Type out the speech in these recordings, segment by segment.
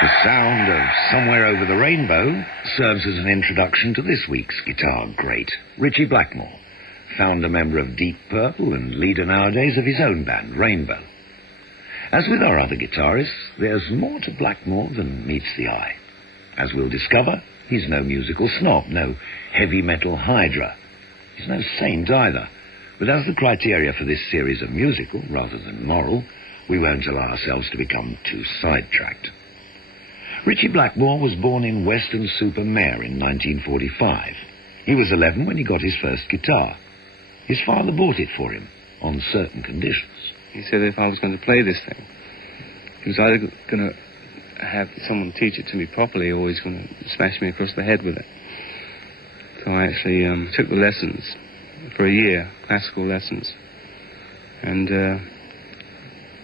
The sound of Somewhere Over the Rainbow serves as an introduction to this week's guitar great, Ritchie Blackmore, founder member of Deep Purple and leader nowadays of his own band, Rainbow. As with our other guitarists, there's more to Blackmore than meets the eye. As we'll discover, he's no musical snob, no heavy metal hydra. He's no saint either. But as the criteria for this series are musical rather than moral, we won't allow ourselves to become too sidetracked. Ritchie Blackmore was born in Weston-super-Mare in 1945. He was 11 when he got his first guitar. His father bought it for him, on certain conditions. He said if I was going to play this thing, he was either going to have someone teach it to me properly or he's going to smash me across the head with it. So I actually took the lessons for a year, classical lessons. And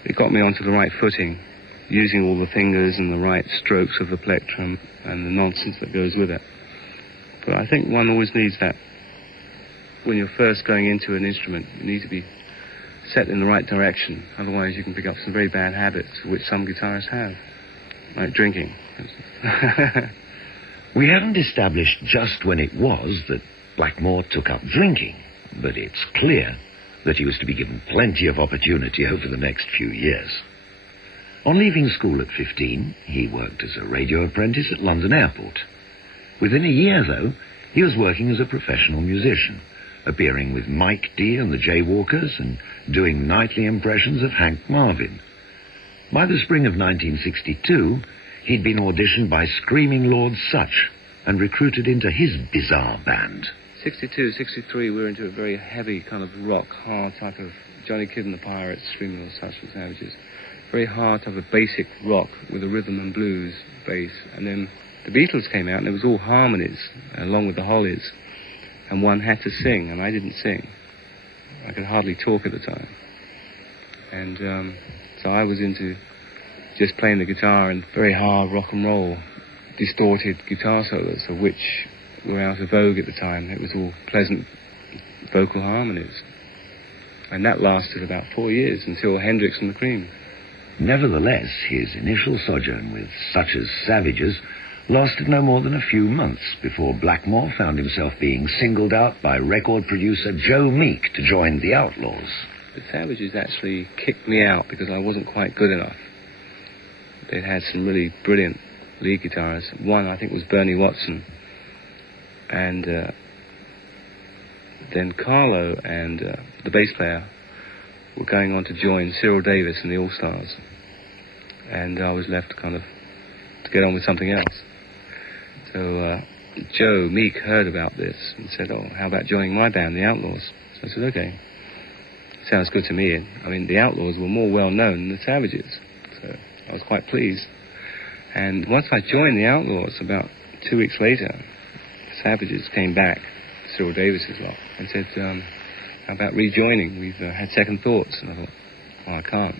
it got me onto the right footing, using all the fingers and the right strokes of the plectrum and the nonsense that goes with it. But I think one always needs that. When you're first going into an instrument, you need to be set in the right direction. Otherwise you can pick up some very bad habits, which some guitarists have, like drinking. We haven't established just when it was that Blackmore took up drinking, but it's clear that he was to be given plenty of opportunity over the next few years. On leaving school at 15, he worked as a radio apprentice at London Airport. Within a year, though, he was working as a professional musician, appearing with Mike D and the Jaywalkers and doing nightly impressions of Hank Marvin. By the spring of 1962, he'd been auditioned by Screaming Lord Sutch and recruited into his bizarre band. 62, 63, we were into a very heavy kind of rock, hard type of Johnny Kidd and the Pirates, Screaming Lord Sutch and Savages. Very hard type of basic rock with a rhythm and blues bass. And then the Beatles came out and it was all harmonies along with the Hollies. And one had to sing, and I didn't sing. I could hardly talk at the time. And so I was into just playing the guitar and very hard rock and roll, distorted guitar solos, of which were out of vogue at the time. It was all pleasant vocal harmonies. And that lasted about 4 years until Hendrix and the Cream. Nevertheless, his initial sojourn with such as Savages lasted no more than a few months before Blackmore found himself being singled out by record producer Joe Meek to join the Outlaws. The Savages actually kicked me out because I wasn't quite good enough. They'd had some really brilliant lead guitarists. One, I think, was Bernie Watson. And then Carlo and the bass player were going on to join Cyril Davis and the All-Stars. And I was left kind of to get on with something else. So Joe Meek heard about this and said, oh, how about joining my band, the Outlaws? So I said, okay, sounds good to me. I mean, the Outlaws were more well-known than the Savages, so I was quite pleased. And once I joined the Outlaws, about 2 weeks later, the Savages came back, Cyril Davis's lot, and said, how about rejoining? We've had second thoughts. And I thought, well, I can't,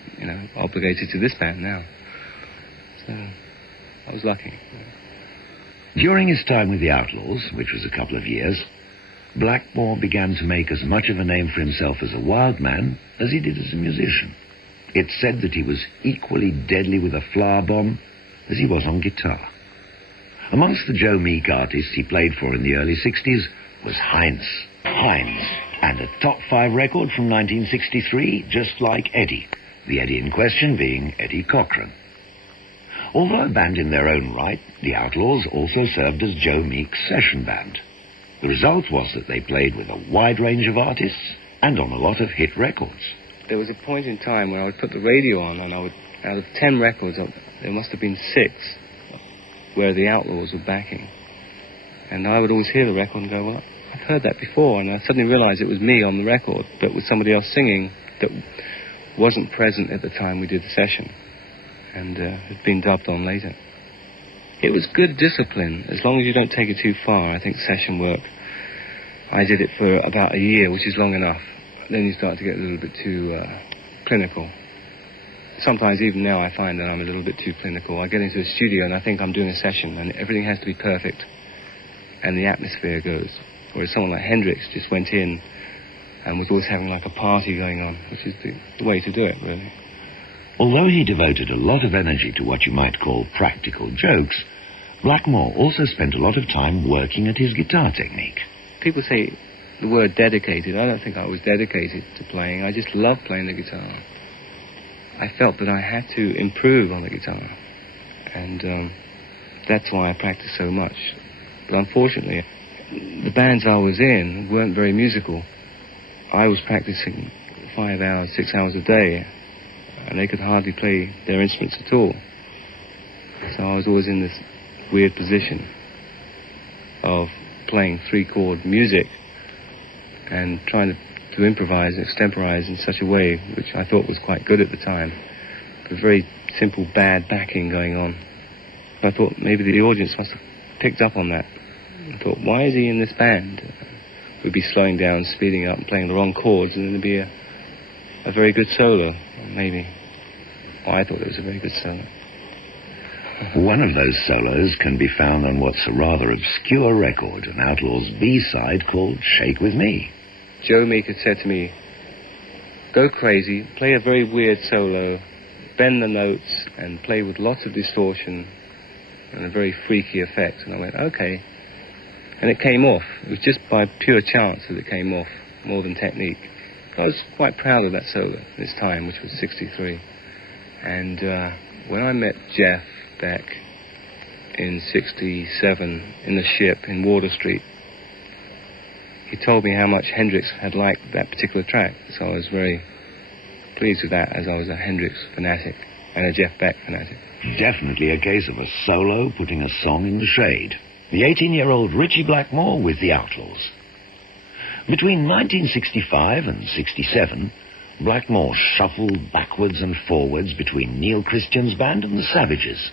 obligated to this band now. So I was lucky. During his time with the Outlaws, which was a couple of years, Blackmore began to make as much of a name for himself as a wild man as he did as a musician. It's said that he was equally deadly with a flower bomb as he was on guitar. Amongst the Joe Meek artists he played for in the early 60s was Heinz, and a top 5 record from 1963, Just Like Eddie, the Eddie in question being Eddie Cochran. Although a band in their own right, the Outlaws also served as Joe Meek's session band. The result was that they played with a wide range of artists and on a lot of hit records. There was a point in time where I would put the radio on and I would, out of 10 records, there must have been 6 where the Outlaws were backing. And I would always hear the record and go, well, I've heard that before, and I suddenly realized it was me on the record, but with somebody else singing that wasn't present at the time we did the session, and had been dubbed on later. It was good discipline, as long as you don't take it too far. I think session work, I did it for about a year, which is long enough. Then you start to get a little bit too clinical. Sometimes even now I find that I'm a little bit too clinical. I get into a studio and I think I'm doing a session and everything has to be perfect and the atmosphere goes. Whereas someone like Hendrix just went in and was always having like a party going on, which is the way to do it, really. Although he devoted a lot of energy to what you might call practical jokes, Blackmore also spent a lot of time working at his guitar technique. People say the word dedicated. I don't think I was dedicated to playing. I just loved playing the guitar. I felt that I had to improve on the guitar, and that's why I practiced so much. But unfortunately, the bands I was in weren't very musical. I was practicing 5 hours, 6 hours a day, and they could hardly play their instruments at all. So I was always in this weird position of playing 3-chord music and trying to improvise and extemporize in such a way which I thought was quite good at the time. A very simple bad backing going on. I thought maybe the audience must have picked up on that. I thought, why is he in this band? We'd be slowing down, speeding up, and playing the wrong chords, and then there'd be a very good solo, maybe. Well, I thought it was a very good solo. One of those solos can be found on what's a rather obscure record, an Outlaws B-side called Shake With Me. Joe Meek had said to me, go crazy, play a very weird solo, bend the notes, and play with lots of distortion and a very freaky effect. And I went, okay. And it came off. It was just by pure chance that it came off, more than technique. I was quite proud of that solo this time, which was 63. And when I met Jeff Beck in 67 in the Ship in Water Street, he told me how much Hendrix had liked that particular track. So I was very pleased with that, as I was a Hendrix fanatic and a Jeff Beck fanatic. Definitely a case of a solo putting a song in the shade. The 18-year-old Ritchie Blackmore with the Outlaws. Between 1965 and 67, Blackmore shuffled backwards and forwards between Neil Christian's band and the Savages.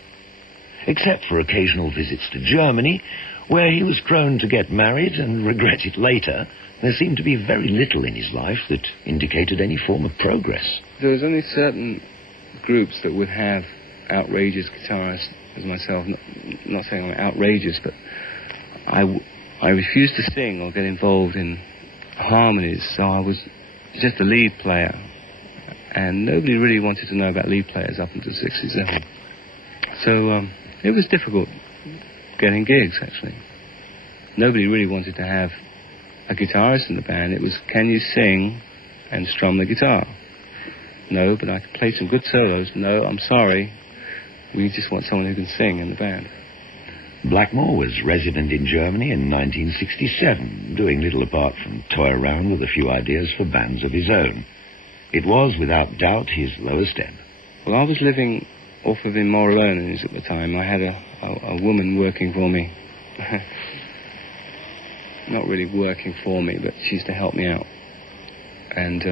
Except for occasional visits to Germany, where he was prone to get married and regret it later, there seemed to be very little in his life that indicated any form of progress. There was only certain groups that would have outrageous guitarists as myself. Not saying I'm outrageous, but I refused to sing or get involved in harmonies, so I was just a lead player, and nobody really wanted to know about lead players up until 67. So it was difficult getting gigs, actually. Nobody really wanted to have a guitarist in the band. It was, can you sing and strum the guitar? No, but I can play some good solos. No, I'm sorry. We just want someone who can sing in the band. Blackmore was resident in Germany in 1967, doing little apart from toy around with a few ideas for bands of his own. It was, without doubt, his lowest ebb. Well, I was living off of in Morelones at the time. I had a woman working for me. Not really working for me, but she used to help me out. And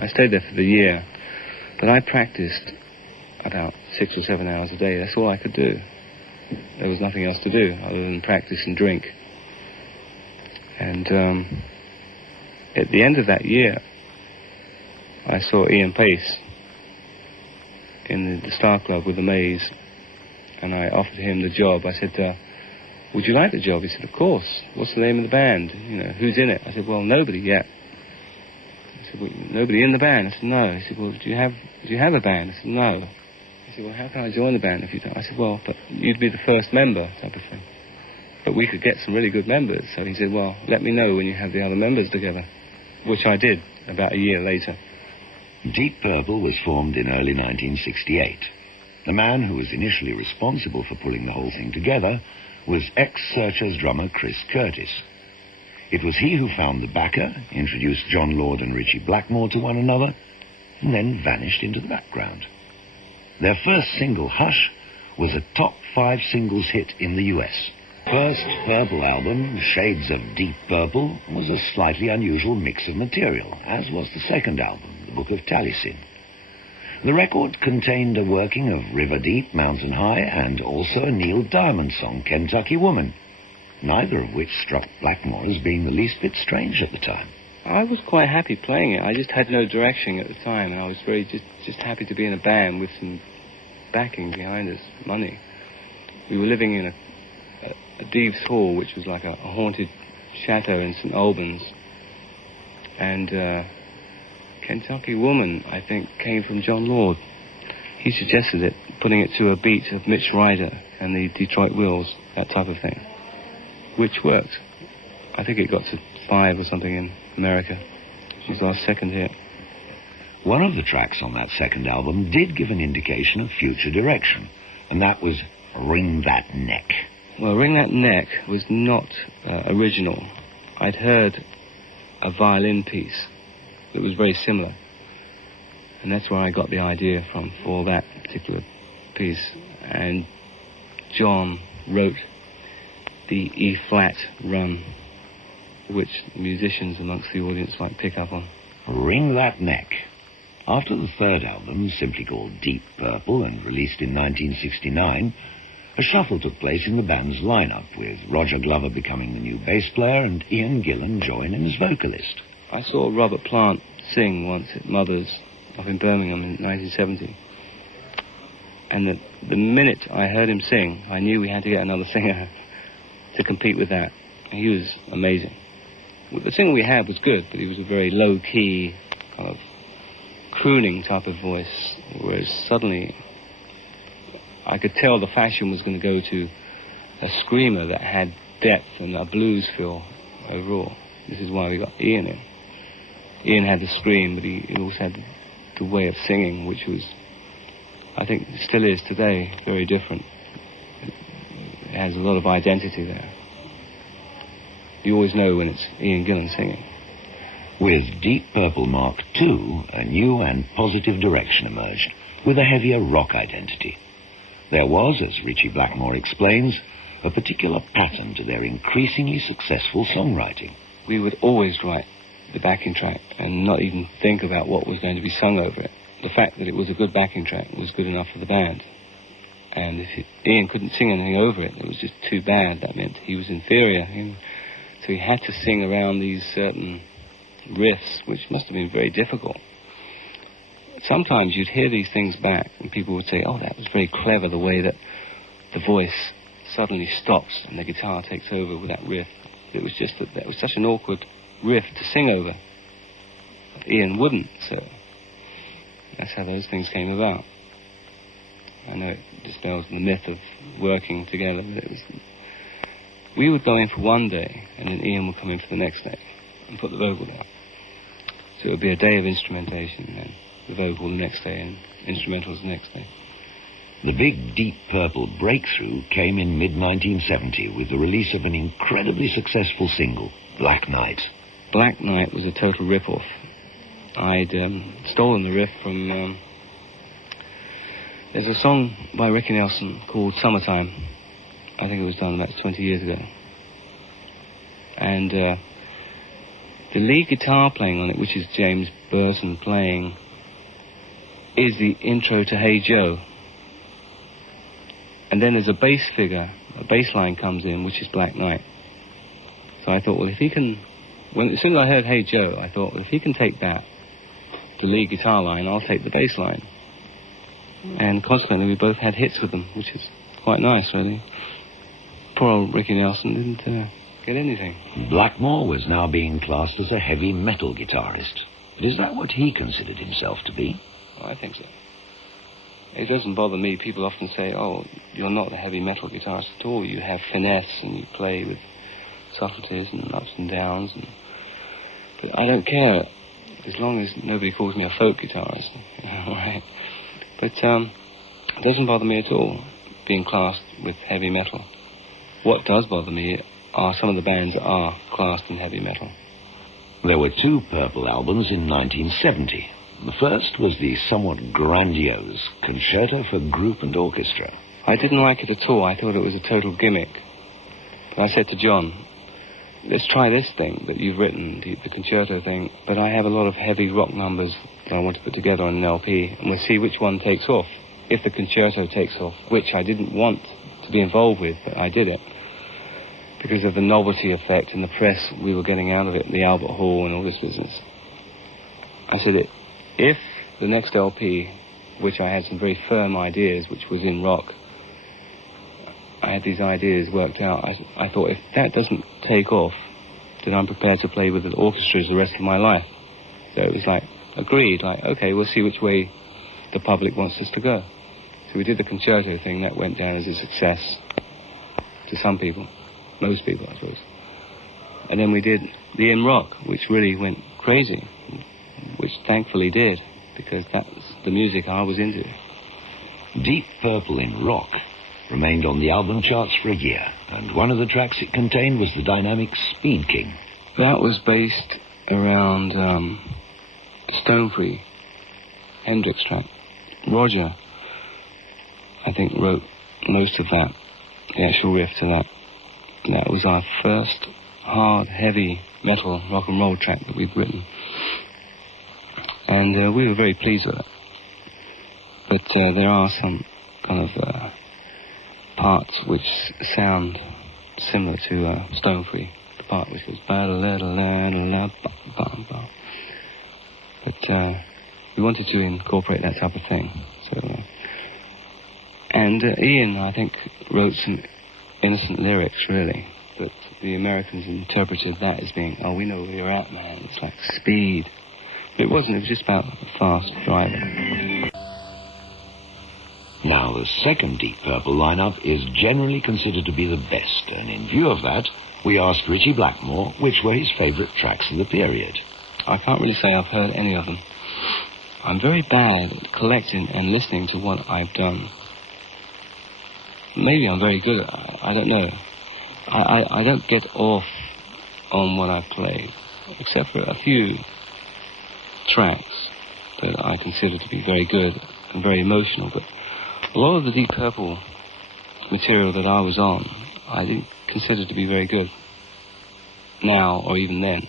I stayed there for the year. But I practiced about 6 or 7 hours a day. That's all I could do. There was nothing else to do other than practice and drink. And at the end of that year, I saw Ian Pace in the Star Club with the Maze, and I offered him the job. I said, would you like the job? He said, of course. What's the name of the band? You know, who's in it? I said, well, nobody yet. He said, well, nobody in the band? I said, no. He said, well, do you have a band? I said, no. He said, well, how can I join the band if you don't? I said, well, but you'd be the first member, type of thing. But we could get some really good members. So he said, well, let me know when you have the other members together, which I did about a year later. Deep Purple was formed in early 1968. The man who was initially responsible for pulling the whole thing together was ex-Searchers drummer Chris Curtis. It was he who found the backer, introduced John Lord and Ritchie Blackmore to one another, and then vanished into the background. Their first single, Hush, was a top 5 singles hit in the US. First Purple album, Shades of Deep Purple, was a slightly unusual mix of material, as was the second album, The Book of Taliesin. The record contained a working of River Deep, Mountain High, and also a Neil Diamond song, Kentucky Woman, neither of which struck Blackmore as being the least bit strange at the time. I was quite happy playing it. I just had no direction at the time, and I was very just happy to be in a band with some backing behind us, money. We were living in a Deeves Hall, which was like a haunted chateau in St. Albans, and Kentucky Woman, I think, came from John Lord. he suggested it, putting it to a beat of Mitch Ryder and the Detroit Wheels, that type of thing, which worked. I think it got to 5 or something in America. It was our second hit. One of the tracks on that second album did give an indication of future direction, and that was Wring That Neck. Well, Wring That Neck was not original. I'd heard a violin piece that was very similar, and that's where I got the idea from for that particular piece. And John wrote the E-flat run, which musicians amongst the audience might pick up on. Wring That Neck. After the third album, simply called Deep Purple and released in 1969, a shuffle took place in the band's lineup, with Roger Glover becoming the new bass player and Ian Gillan joining as vocalist. I saw Robert Plant sing once at Mother's up in Birmingham in 1970. And the minute I heard him sing, I knew we had to get another singer to compete with that. He was amazing. The singer we had was good, but he was a very low-key, kind of crooning type of voice, whereas suddenly I could tell the fashion was going to go to a screamer that had depth and a blues feel overall. This is why we got Ian in. Ian had the scream, but he also had the way of singing, which was, I think, still is today, very different. It has a lot of identity there. You always know when it's Ian Gillan singing. With Deep Purple Mark II, a new and positive direction emerged, with a heavier rock identity. There was, as Ritchie Blackmore explains, a particular pattern to their increasingly successful songwriting. We would always write the backing track and not even think about what was going to be sung over it. The fact that it was a good backing track was good enough for the band. And if Ian couldn't sing anything over it, it was just too bad. That meant he was inferior. So he had to sing around these certain riffs, which must have been very difficult. Sometimes you'd hear these things back and people would say, oh, that was very clever, the way that the voice suddenly stops and the guitar takes over with that riff. It was just that was such an awkward riff to sing over. Ian wouldn't, so that's how those things came about. I know it dispels the myth of working together, but we would go in for one day and then Ian would come in for the next day and put the vocal down. So it would be a day of instrumentation and then the vocal the next day and instrumentals the next day. The big Deep Purple breakthrough came in mid-1970 with the release of an incredibly successful single, Black Knight. Black Knight was a total rip-off. I'd stolen the riff from... there's a song by Ricky Nelson called Summertime. I think it was done about 20 years ago. And the lead guitar playing on it, which is James Burton playing, is the intro to Hey Joe. And then there's a bass figure, a bass line comes in, which is Black Knight. So I thought, well, if he can... as soon as I heard Hey Joe, I thought, well, if he can take that, the lead guitar line, I'll take the bass line. And consequently, we both had hits with them, which is quite nice, really. Poor old Ricky Nelson didn't get anything. Blackmore was now being classed as a heavy metal guitarist. But is that what he considered himself to be? Oh, I think so. It doesn't bother me. People often say, oh, you're not a heavy metal guitarist at all. You have finesse and you play with subtleties and ups and downs. But I don't care, as long as nobody calls me a folk guitarist. Right? But it doesn't bother me at all, being classed with heavy metal. What does bother me are some of the bands that are classed in heavy metal. There were 2 Purple albums in 1970. The first was the somewhat grandiose Concerto for Group and Orchestra. I didn't like it at all. I thought it was a total gimmick. But I said to John, let's try this thing that you've written, the concerto thing, but I have a lot of heavy rock numbers that I want to put together on an LP, and we'll see which one takes off. If the concerto takes off, which I didn't want to be involved with, but I did it, because of the novelty effect and the press we were getting out of it, the Albert Hall and all this business. I said, if the next LP, which I had some very firm ideas, which was in rock, I had these ideas worked out. I thought, if that doesn't take off, then I'm prepared to play with the orchestras the rest of my life. So it was like, agreed, like, okay, we'll see which way the public wants us to go. So we did the concerto thing. That went down as a success to some people, most people, I suppose. And then we did the In Rock, which really went crazy, which thankfully did, because that's the music I was into. Deep Purple in Rock remained on the album charts for a year, and one of the tracks it contained was the dynamic Speed King. That was based around Stone Free, Hendrix track. Roger, I think, wrote most of that, the actual riff to that. That was our first hard, heavy metal rock and roll track that we'd written. And we were very pleased with it. But there are some kind of parts which sound similar to Stone Free. The part which goes ba-da-la-da-la-da-la-ba-ba-ba. But we wanted to incorporate that type of thing. So, and Ian, I think, wrote some innocent lyrics, really. But the Americans interpreted that as being, oh, we know where you're at, man. It's like speed. But it wasn't. It was just about fast driving. Now, the second Deep Purple lineup is generally considered to be the best, and in view of that, we asked Ritchie Blackmore which were his favourite tracks of the period. I can't really say I've heard any of them. I'm very bad at collecting and listening to what I've done. Maybe I'm very good at it, I don't know. I don't get off on what I've played, except for a few tracks that I consider to be very good and very emotional, but a lot of the Deep Purple material that I was on, I didn't consider to be very good. Now, or even then.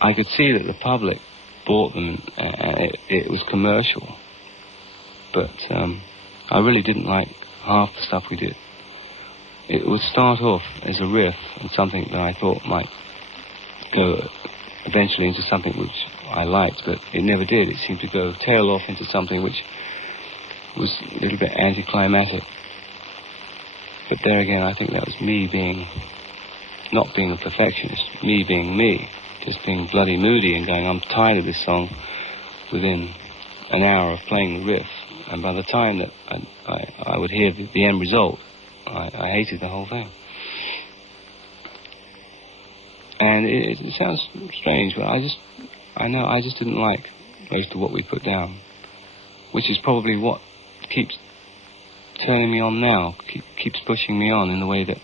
I could see that the public bought them, and it was commercial. But I really didn't like half the stuff we did. It would start off as a riff and something that I thought might go eventually into something which I liked, but it never did. It seemed to go tail off into something which was a little bit anticlimactic. But there again, I think that was me not being a perfectionist, me being me, just being bloody moody and going, I'm tired of this song within an hour of playing the riff. And by the time that I would hear the end result, I hated the whole thing. And it sounds strange, but I just didn't like most of what we put down, which is probably what keeps turning me on now, keeps pushing me on in the way that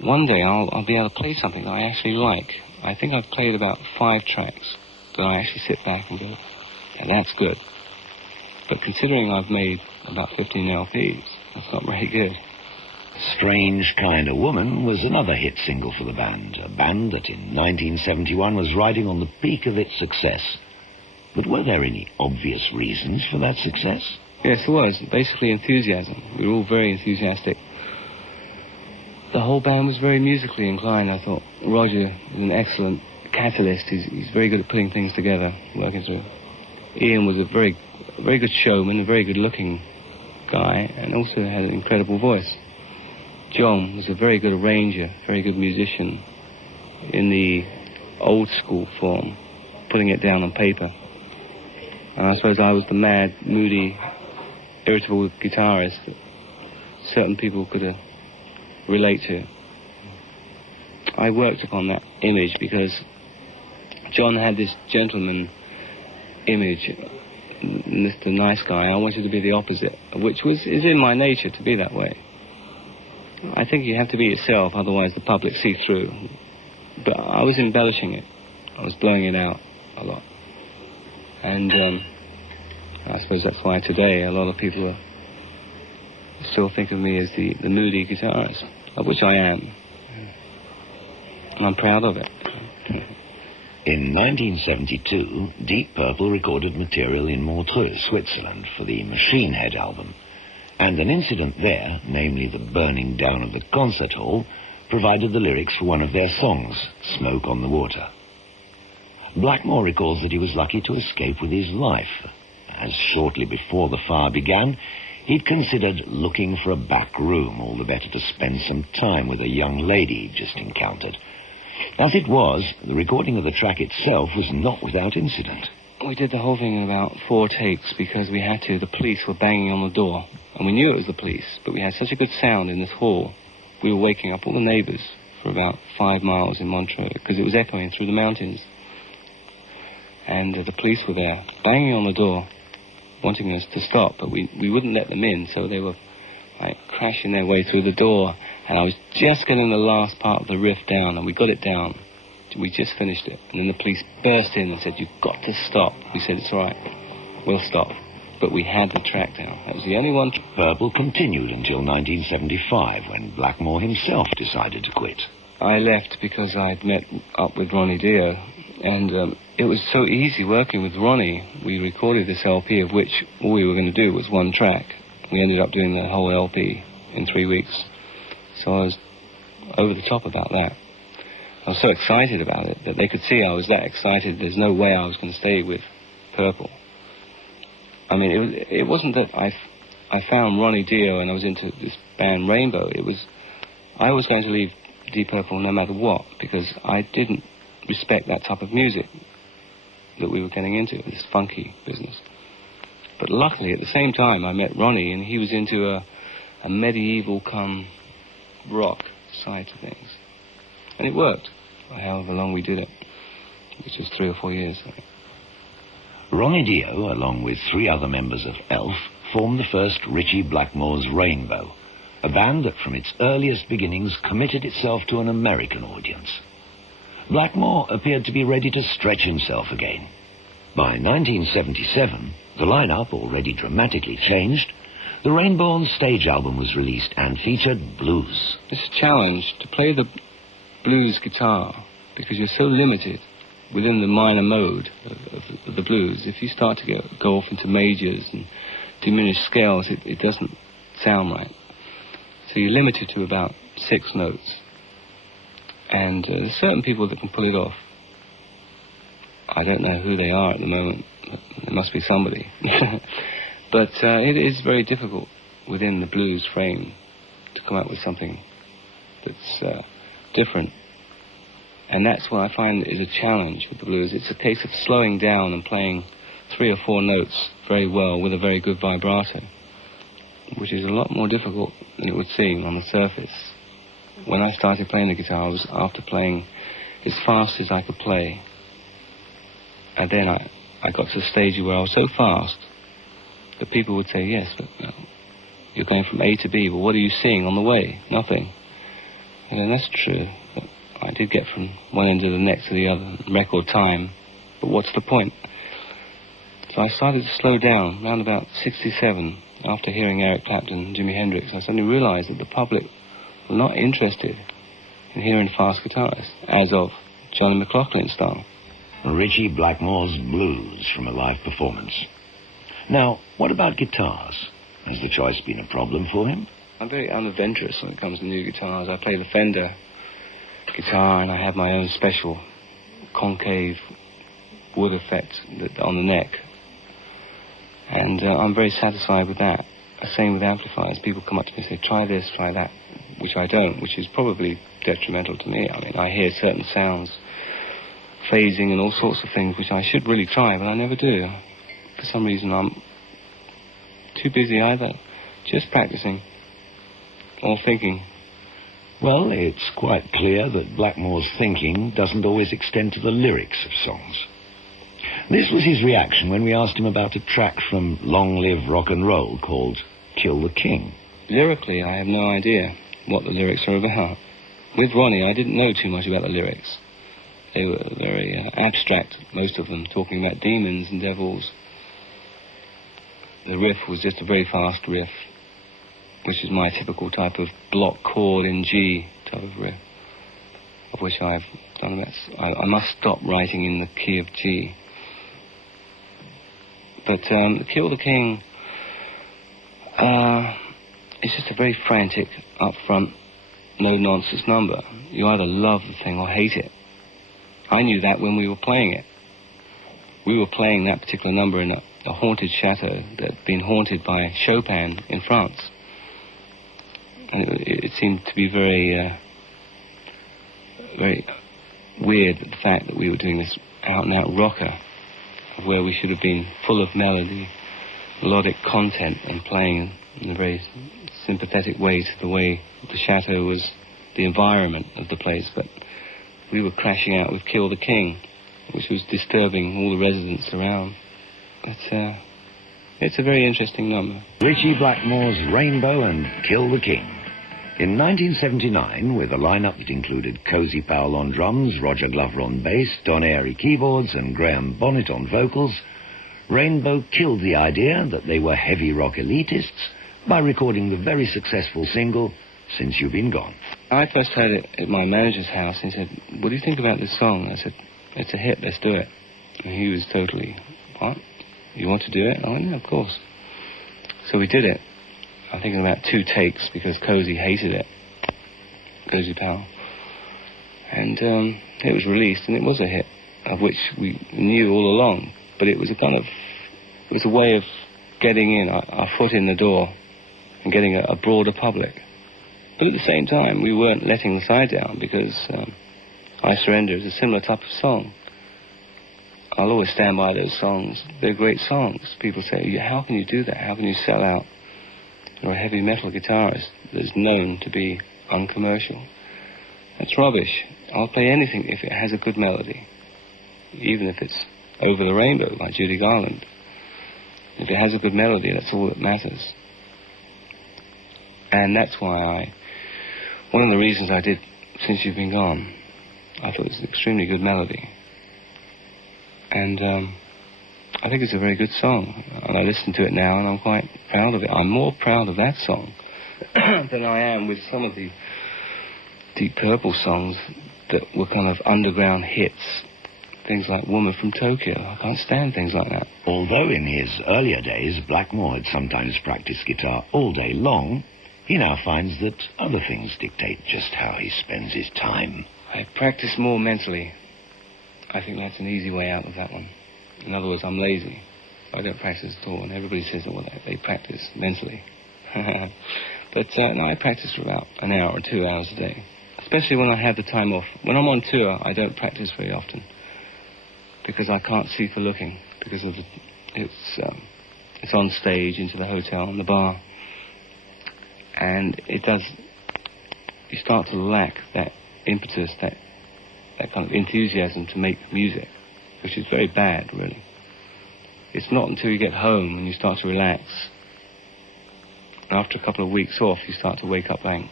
one day I'll be able to play something that I actually like. I think I've played about 5 tracks that I actually sit back and go, yeah, that's good. But considering I've made about 15 LPs, that's not very good. Strange Kind of Woman was another hit single for the band, a band that in 1971 was riding on the peak of its success. But were there any obvious reasons for that success? Yes, there was. Basically enthusiasm. We were all very enthusiastic. The whole band was very musically inclined, I thought. Roger was an excellent catalyst. He's very good at putting things together, working through. Ian was a very good showman, a very good-looking guy, and also had an incredible voice. John was a very good arranger, very good musician in the old-school form, putting it down on paper. And I suppose I was the mad, moody, irritable guitarist that certain people could relate to. I worked upon that image because John had this gentleman image, Mr. Nice Guy. I wanted to be the opposite, which is in my nature to be that way. I think you have to be yourself, otherwise the public see through. But I was embellishing it. I was blowing it out a lot. And I suppose that's why today a lot of people still think of me as the moody guitarist, of which I am. And I'm proud of it. In 1972, Deep Purple recorded material in Montreux, Switzerland, for the Machine Head album. And an incident there, namely the burning down of the concert hall, provided the lyrics for one of their songs, Smoke on the Water. Blackmore recalls that he was lucky to escape with his life, as shortly before the fire began, he'd considered looking for a back room, all the better to spend some time with a young lady he'd just encountered. As it was, the recording of the track itself was not without incident. we did the whole thing in about 4 takes because we had to. The police were banging on the door, and we knew it was the police, but we had such a good sound in this hall. We were waking up all the neighbours for about 5 miles in Montreux because it was echoing through the mountains. And the police were there, banging on the door, wanting us to stop, but we wouldn't let them in, so they were like crashing their way through the door, and I was just getting the last part of the riff down, and we got it down. We just finished it, and then the police burst in and said, "You've got to stop." We said, "It's all right, we'll stop." But we had the track down. That was the only one. Purple continued until 1975, when Blackmore himself decided to quit. I left because I'd met up with Ronnie Dio, and it was so easy working with Ronnie. We recorded this LP, of which all we were going to do was 1 track. We ended up doing the whole LP in 3 weeks. So I was over the top about that. I was so excited about it that they could see I was that excited. There's no way I was going to stay with Purple. I mean, it wasn't that I found Ronnie Dio and I was into this band Rainbow. It was, I was going to leave Deep Purple no matter what, because I didn't respect that type of music that we were getting into, this funky business. But luckily, at the same time, I met Ronnie, and he was into a medieval come rock side to things. And it worked, for however long we did it, which is 3 or 4 years, I think. Ronnie Dio, along with 3 other members of ELF, formed the first Ritchie Blackmore's Rainbow, a band that from its earliest beginnings committed itself to an American audience. Blackmore appeared to be ready to stretch himself again. By 1977, the lineup already dramatically changed. The Rainbow stage album was released and featured blues. It's a challenge to play the blues guitar because you're so limited within the minor mode of the blues. If you start to go off into majors and diminished scales, it doesn't sound right. So you're limited to about 6 notes. And there's certain people that can pull it off. I don't know who they are at the moment. There must be somebody. But it is very difficult within the blues frame to come up with something that's different. And that's what I find is a challenge with the blues. It's a case of slowing down and playing 3 or 4 notes very well with a very good vibrato, which is a lot more difficult than it would seem on the surface. When I started playing the guitar, I was after playing as fast as I could play. And then I got to the stage where I was so fast that people would say, "Yes, but you're going from A to B, but what are you seeing on the way? Nothing." And that's true. But I did get from one end of the next to the other in record time, but what's the point? So I started to slow down around about 67, after hearing Eric Clapton and Jimi Hendrix. I suddenly realized that the public were not interested in hearing fast guitarists, as of Johnny McLaughlin style. Ritchie Blackmore's Blues from a live performance. Now, what about guitars? Has the choice been a problem for him? I'm very unadventurous when it comes to new guitars. I play the Fender guitar, and I have my own special concave wood effect on the neck. And I'm very satisfied with that. Same with amplifiers. People come up to me and say, "Try this, try that," which I don't, which is probably detrimental to me. I mean, I hear certain sounds, phasing and all sorts of things, which I should really try, but I never do. For some reason, I'm too busy either just practicing or thinking. Well, it's quite clear that Blackmore's thinking doesn't always extend to the lyrics of songs. This was his reaction when we asked him about a track from Long Live Rock and Roll called Kill the King. Lyrically, I have no idea what the lyrics are about. With Ronnie, I didn't know too much about the lyrics. They were very abstract, most of them, talking about demons and devils. The riff was just a very fast riff, which is my typical type of block chord in G type of riff, of which I've done that. I must stop writing in the key of G. But Kill the King, it's just a very frantic, upfront, no-nonsense number. You either love the thing or hate it. I knew that when we were playing it. We were playing that particular number in a haunted chateau that had been haunted by Chopin in France. And it seemed to be very, very weird, the fact that we were doing this out-and-out rocker of where we should have been full of melody, melodic content, and playing in a very sympathetic way to the way the chateau was, the environment of the place. But we were crashing out with Kill the King, which was disturbing all the residents around. It's a very interesting number. Ritchie Blackmore's Rainbow and Kill the King. In 1979, with a lineup that included Cozy Powell on drums, Roger Glover on bass, Don Airey keyboards, and Graham Bonnet on vocals, Rainbow killed the idea that they were heavy rock elitists by recording the very successful single, Since You've Been Gone. I first heard it at my manager's house, and he said, "What do you think about this song?" I said, "It's a hit, let's do it." And he was totally, "What? You want to do it?" I went, "Yeah, of course." So we did it. I think in about 2 takes, because Cozy hated it, Cozy Powell. And it was released, and it was a hit, of which we knew all along. But it was a way of getting in, our foot in the door, and getting a broader public. But at the same time, we weren't letting the side down, because I Surrender is a similar type of song. I'll always stand by those songs. They're great songs. People say, "How can you do that? How can you sell out? You're a heavy metal guitarist that's known to be uncommercial." That's rubbish. I'll play anything if it has a good melody, even if it's Over the Rainbow by Judy Garland. If it has a good melody, that's all that matters. And that's why one of the reasons I did Since You've Been Gone, I thought it was an extremely good melody. And I think it's a very good song, and I listen to it now, and I'm quite proud of it. I'm more proud of that song than I am with some of the Deep Purple songs that were kind of underground hits. Things like Woman from Tokyo. I can't stand things like that. Although in his earlier days, Blackmore had sometimes practiced guitar all day long, he now finds that other things dictate just how he spends his time. I practice more mentally. I think that's an easy way out of that one. In other words, I'm lazy. I don't practice at all, and everybody says that, well, they practice mentally. But no, I practice for about an hour or 2 hours a day, especially when I have the time off. When I'm on tour, I don't practice very often, because I can't see for looking, because of it's on stage, into the hotel and the bar, and it does, you start to lack that impetus, that kind of enthusiasm to make music, which is very bad, really. It's not until you get home and you start to relax, and after a couple of weeks off, you start to wake up going,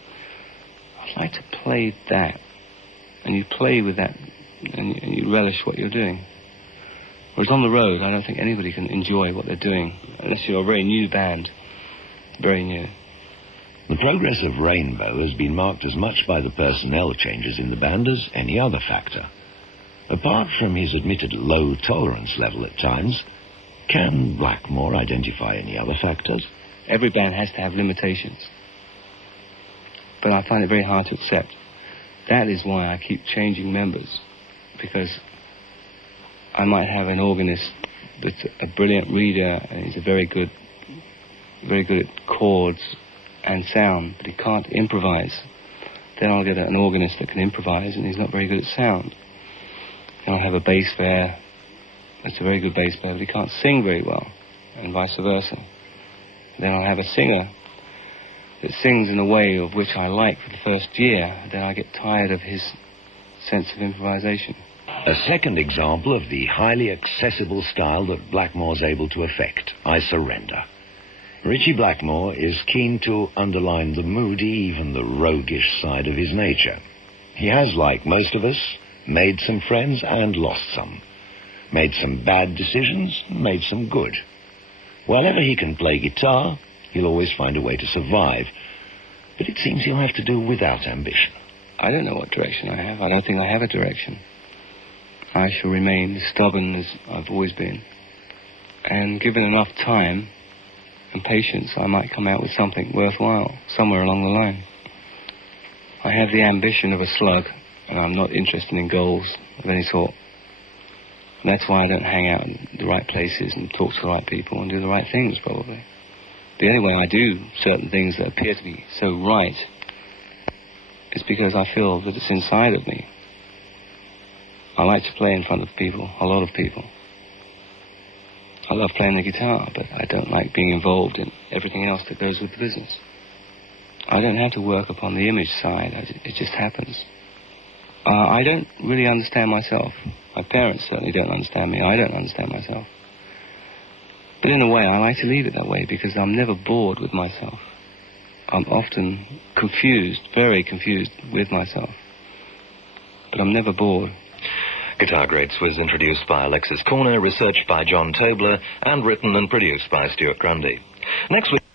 I'd like to play that, and you play with that, and you relish what you're doing. Whereas on the road, I don't think anybody can enjoy what they're doing, unless you're a very new band, very new. The progress of Rainbow has been marked as much by the personnel changes in the band as any other factor. Apart from his admitted low tolerance level at times, can Blackmore identify any other factors? Every band has to have limitations, but I find it very hard to accept. That is why I keep changing members, because I might have an organist that's a brilliant reader, and he's very good at chords and sound, but he can't improvise. Then I'll get an organist that can improvise, and he's not very good at sound. Then I'll have a bass player that's a very good bass player, but he can't sing very well, and vice versa. Then I'll have a singer that sings in a way of which I like for the first year, then I get tired of his sense of improvisation. A second example of the highly accessible style that Blackmore's able to affect, I Surrender. Ritchie Blackmore is keen to underline the moody, even the roguish side of his nature. He has, like most of us, made some friends and lost some. Made some bad decisions, made some good. Wherever he can play guitar, he'll always find a way to survive. But it seems he'll have to do without ambition. I don't know what direction I have. I don't think I have a direction. I shall remain as stubborn as I've always been. And given enough time and patience, I might come out with something worthwhile somewhere along the line. I have the ambition of a slug, and I'm not interested in goals of any sort. And that's why I don't hang out in the right places and talk to the right people and do the right things, probably. The only way I do certain things that appear to be so right is because I feel that it's inside of me. I like to play in front of people, a lot of people. I love playing the guitar, but I don't like being involved in everything else that goes with the business. I don't have to work upon the image side. It just happens. I don't really understand myself. My parents certainly don't understand me. I don't understand myself. But in a way, I like to leave it that way because I'm never bored with myself. I'm often confused, very confused with myself. But I'm never bored. Guitar Greats was introduced by Alexis Corner, researched by John Tobler, and written and produced by Stuart Grundy. Next week...